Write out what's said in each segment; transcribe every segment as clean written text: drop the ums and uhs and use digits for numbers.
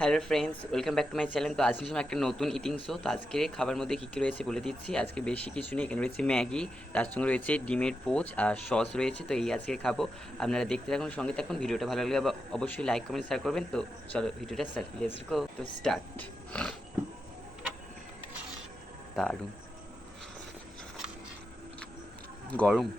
Hello friends, welcome back to my channel. তো আজকের সময় একটা নতুন ইটিং শো। তো আজকের খাবার মধ্যে কী কী রয়েছে বলে দিচ্ছি। আজকে বেশি কিছু নেই, এখানে রয়েছে ম্যাগি, তার সঙ্গে রয়েছে ডিমের পোচ আর সস রয়েছে। তো এই আজকে খাবো, আপনারা দেখতে থাকুন, সঙ্গে থাকুন। ভিডিওটা ভালো লাগলে অবশ্যই লাইক কমেন্ট শেয়ার করবেন। তো চলো ভিডিওটা স্টার্ট, লেটস গো। তো স্টার্ট। দারুণ গরম।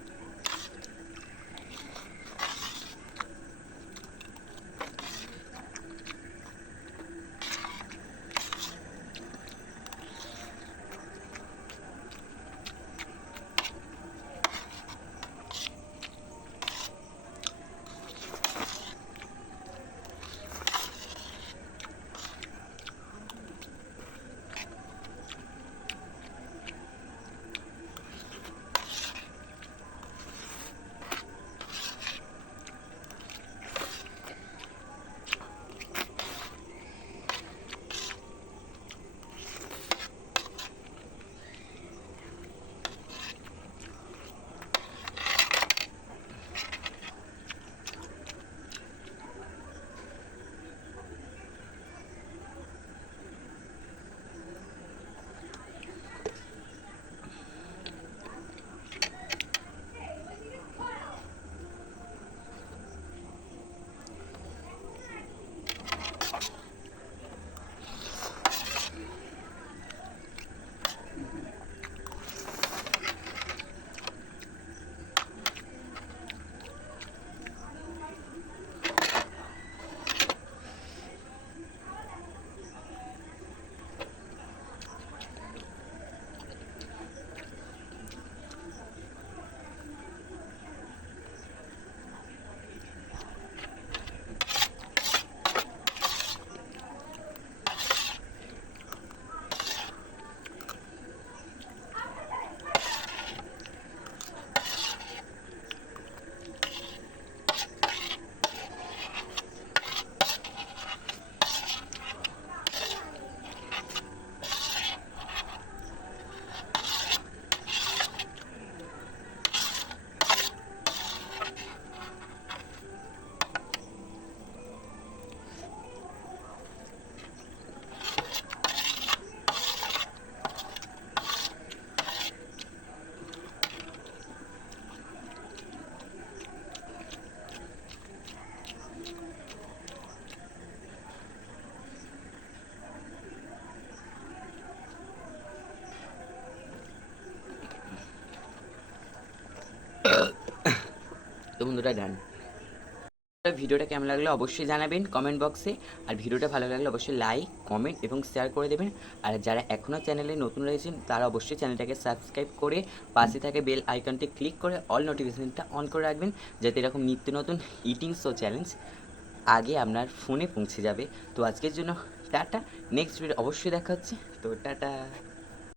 তো বন্ধুরা ডান। ভিডিওটা কেমন লাগলো অবশ্যই জানাবেন কমেন্ট বক্সে। আর ভিডিওটা ভালো লাগলে অবশ্যই লাইক কমেন্ট এবং শেয়ার করে দেবেন। আর যারা এখনও চ্যানেলে নতুন রয়েছেন তারা অবশ্যই চ্যানেলটাকে সাবস্ক্রাইব করে পাশে থাকে বেল আইকনটি ক্লিক করে অল নোটিফিকেশানটা অন করে রাখবেন, যাতে এরকম নিত্য নতুন ইটিং শো চ্যালেঞ্জ আগে আপনার ফোনে পৌঁছে যাবে। তো আজকের জন্য টাটা, নেক্সট ভিডিও অবশ্যই দেখা হচ্ছে। তো টাটা।